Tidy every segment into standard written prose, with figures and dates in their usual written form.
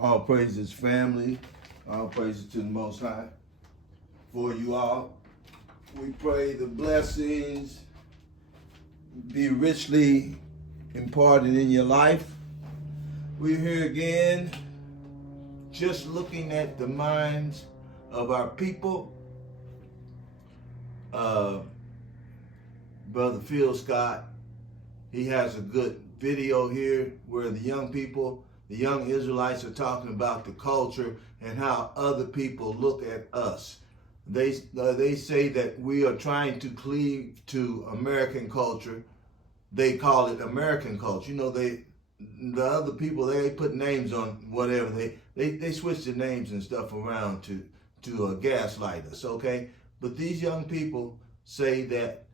All praises, family. All praises to the Most High for you all. We pray the blessings be richly imparted in your life. We're here again, just looking at the minds of our people. Brother Phil Scott, he has a good video here where the young people, the young Israelites, are talking about the culture and how other people look at us. They say that we are trying to cleave to American culture. They call it American culture. You know, the other people, they put names on whatever. They switch the names and stuff around to gaslight us, okay? But these young people say that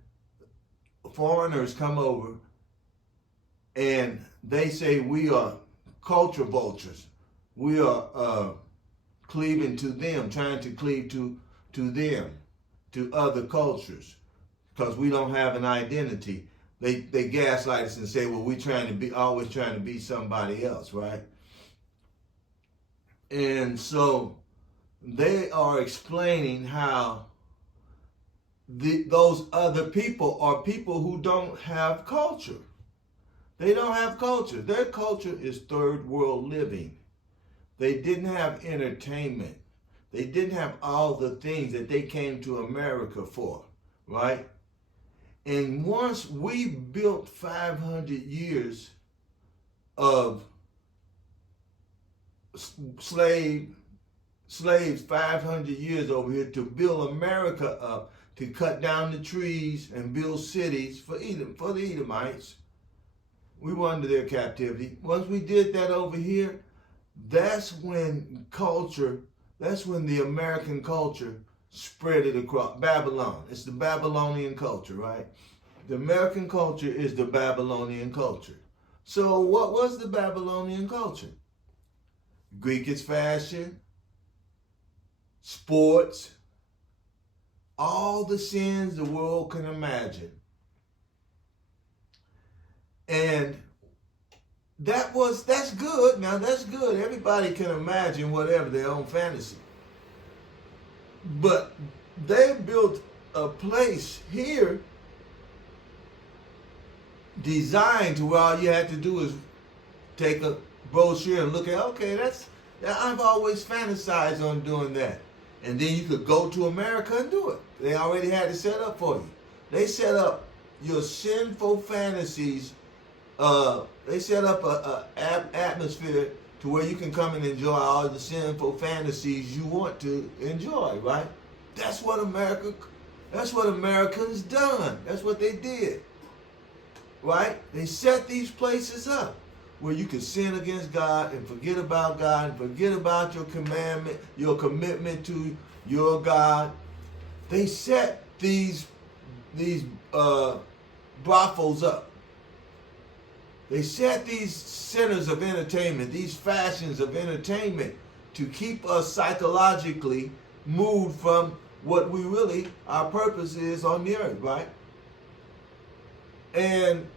foreigners come over and they say we are culture vultures. We are cleaving to them, trying to cleave to them, to other cultures, because we don't have an identity. They gaslight us and say, well, we're always trying to be somebody else, right? And so they are explaining how those other people are people who don't have culture. They don't have culture. Their culture is third world living. They didn't have entertainment. They didn't have all the things that they came to America for, right? And once we built 500 years of slaves 500 years over here to build America up, to cut down the trees and build cities for the Edomites. We were under their captivity. Once we did that over here, that's when the American culture spread it across Babylon. It's the Babylonian culture, right? The American culture is the Babylonian culture. So what was the Babylonian culture? Greek is fashion, sports, all the sins the world can imagine. And that's good. Now that's good. Everybody can imagine whatever, their own fantasy. But they built a place here designed to where all you had to do is take a brochure and look at, okay, I've always fantasized on doing that. And then you could go to America and do it. They already had it set up for you. They set up your sinful fantasies. They set up an atmosphere to where you can come and enjoy all the sinful fantasies you want to enjoy, right? That's what Americans done. That's what they did, right? They set these places up where you can sin against God and forget about God and forget about your commandment, your commitment to your God. They set these brothels up. They set these centers of entertainment, these fashions of entertainment, to keep us psychologically moved from what our purpose is on the earth, right? And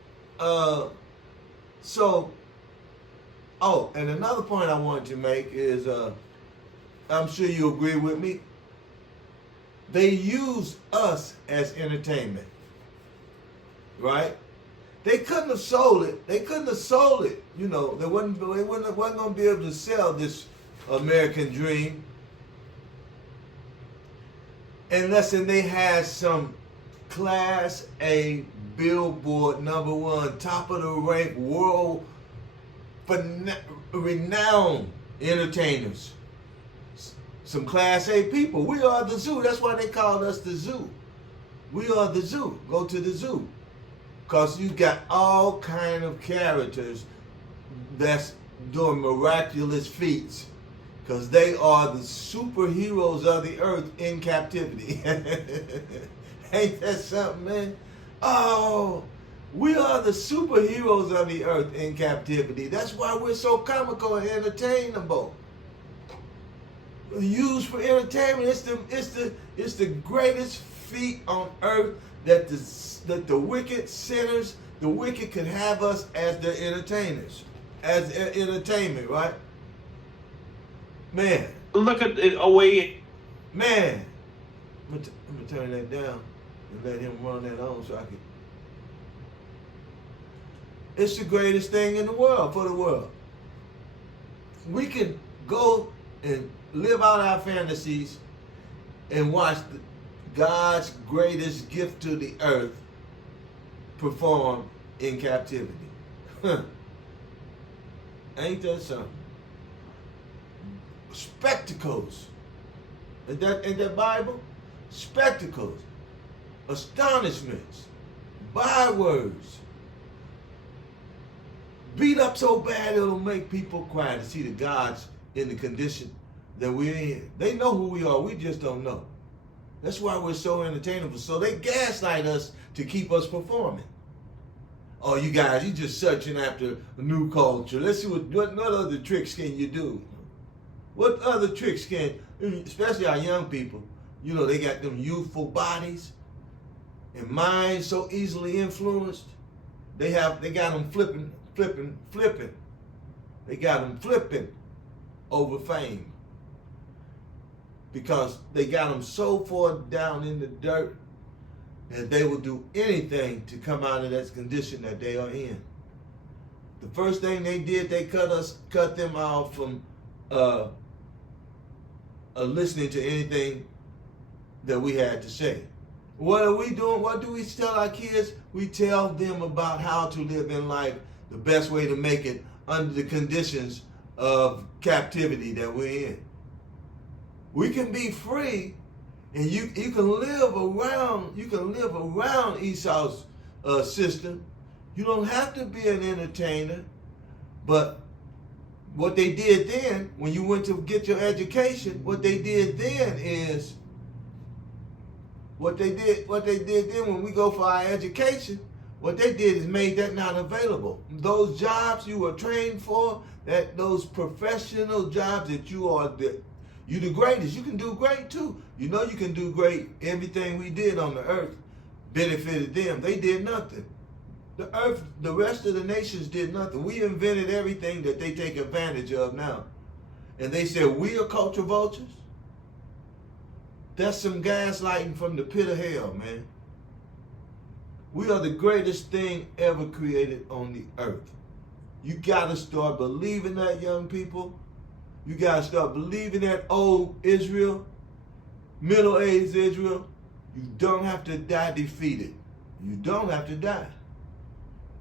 and another point I wanted to make is, I'm sure you agree with me, they use us as entertainment, right? They couldn't have sold it. You know, they wasn't going to be able to sell this American dream unless they had some Class A Billboard #1, top of the rank, world renowned entertainers. Some Class A people. We are the zoo. That's why they called us the zoo. We are the zoo. Go to the zoo. Because you got all kind of characters that's doing miraculous feats. Because they are the superheroes of the earth in captivity. Ain't that something, man? Oh, we are the superheroes of the earth in captivity. That's why we're so comical and entertainable. Used for entertainment. It's the greatest feat on earth that the wicked sinners, the wicked could have us as their entertainers, as entertainment, right? Man. Look at it away. Man. I'm going to turn that down and let him run that on so I can. It's the greatest thing in the world for the world. We can go and live out our fantasies and watch God's greatest gift to the earth perform in captivity. Ain't that something? Spectacles. Ain't that Bible? Spectacles. Astonishments. Bywords. Beat up so bad it'll make people cry to see the gods in the condition that we're in. They know who we are, we just don't know. That's why we're so entertainable. So they gaslight us to keep us performing. Oh, you guys, you just searching after a new culture. Let's see what other tricks can you do? What other tricks can, especially our young people, you know, they got them youthful bodies and minds so easily influenced. They got them flipping. They got them flipping over fame because they got them so far down in the dirt that they will do anything to come out of that condition that they are in. The first thing they did, they cut them off from listening to anything that we had to say. What are we doing? What do we tell our kids? We tell them about how to live in life, the best way to make it under the conditions of captivity that we're in. We can be free, and you can live around Esau's system. You don't have to be an entertainer, but what they did then, when you went to get your education, what they did then when we go for our education, what they did is made that not available. Those jobs you were trained for, those professional jobs that you the greatest. You can do great too. You know you can do great. Everything we did on the earth benefited them. They did nothing. The earth, the rest of the nations did nothing. We invented everything that they take advantage of now. And they said, we are culture vultures? That's some gaslighting from the pit of hell, man. We are the greatest thing ever created on the earth. You got to start believing that, young people. You got to start believing that, old Israel, middle-aged Israel. You don't have to die defeated. You don't have to die.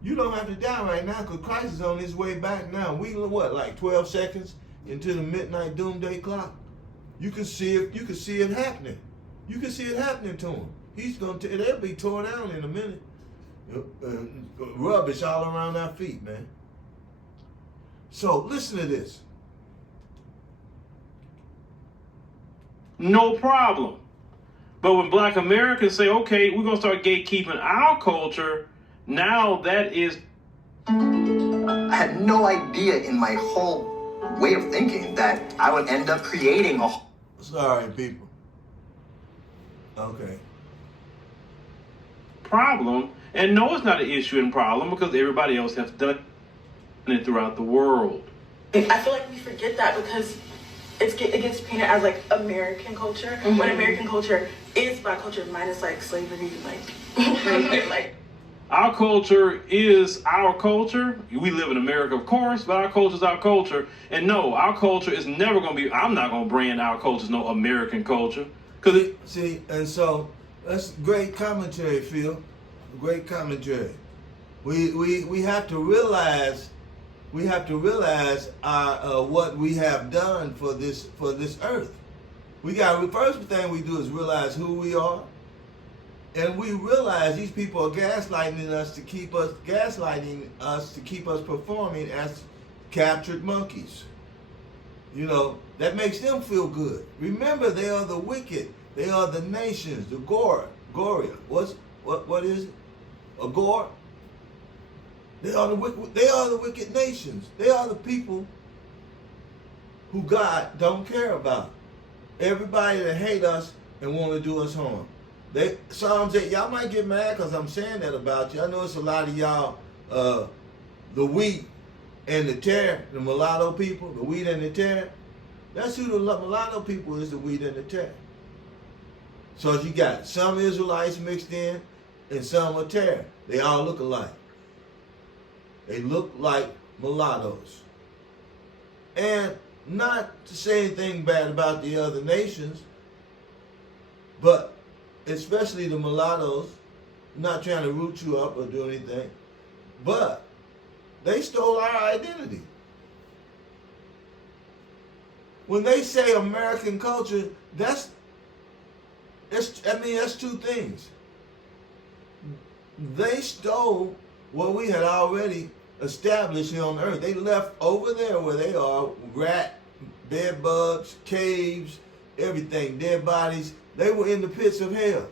You don't have to die right now because Christ is on his way back now. We like 12 seconds into the midnight doomsday clock? You can see it. You can see it happening. You can see it happening to him. They'll be torn down in a minute. Rubbish all around our feet, man. So listen to this. No problem. But when black Americans say, okay, we're going to start gatekeeping our culture, now that is... I had no idea in my whole way of thinking that I would end up creating a... Sorry, people. Okay. Problem. And no, it's not an issue and problem because everybody else has done it throughout the world. I feel like we forget that because it gets painted as like American culture, when American culture is black culture minus like slavery, like Our culture is our culture. We live in America, of course, but our culture is our culture. And no, our culture is never going to be, I'm not going to brand our culture as no American culture. See, and so that's great commentary, Phil. Great commentary. We have to realize our what we have done for this earth. The first thing we do is realize who we are. And we realize these people are gaslighting us to keep us performing as captured monkeys. You know, that makes them feel good. Remember, they are the wicked. They are the nations, the Goria. What is it? A Gore? They are the wicked nations. They are the people who God don't care about. Everybody that hate us and want to do us harm. Psalms 8, y'all might get mad because I'm saying that about you. I know it's a lot of y'all, the wheat and the tare, the mulatto people, the wheat and the tare. That's who the mulatto people is, the wheat and the tare. So you got some Israelites mixed in and some are tare. They all look alike. They look like mulattoes. And not to say anything bad about the other nations, but especially the mulattoes, not trying to root you up or do anything, but they stole our identity. When they say American culture, that's two things. They stole what we had already established here on earth. They left over there where they are, rat, bed bugs, caves, everything, dead bodies. They were in the pits of hell.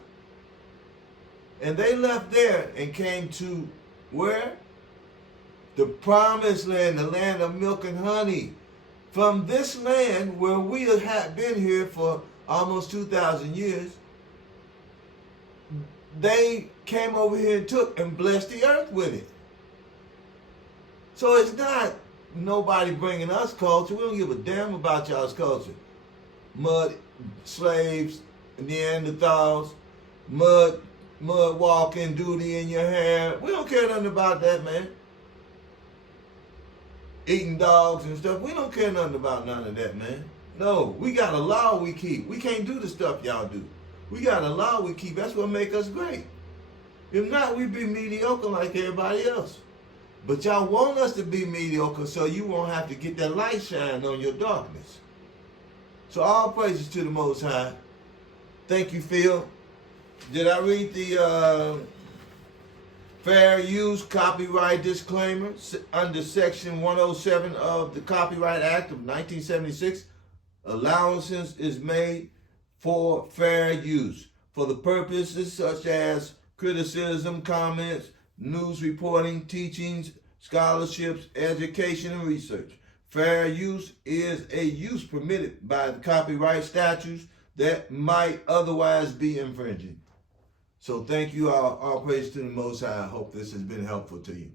And they left there and came to where? The promised land, the land of milk and honey. From this land where we have been here for almost 2,000 years, they came over here and took and blessed the earth with it. So it's not nobody bringing us culture. We don't give a damn about y'all's culture. Mud slaves, Neanderthals, mud walking, duty in your hair. We don't care nothing about that, man. Eating dogs and stuff. We don't care nothing about none of that, man. No, we got a law we keep. We can't do the stuff y'all do. We got a law we keep. That's what make us great. If not, we'd be mediocre like everybody else. But y'all want us to be mediocre so you won't have to get that light shine on your darkness. So all praises to the Most High. Thank you, Phil. Did I read the fair use copyright disclaimer under Section 107 of the Copyright Act of 1976? Allowances is made for fair use for the purposes such as criticism, comments, news reporting, teachings, scholarships, education, and research. Fair use is a use permitted by the copyright statutes that might otherwise be infringing. So thank you all praise to the Most High. I hope this has been helpful to you.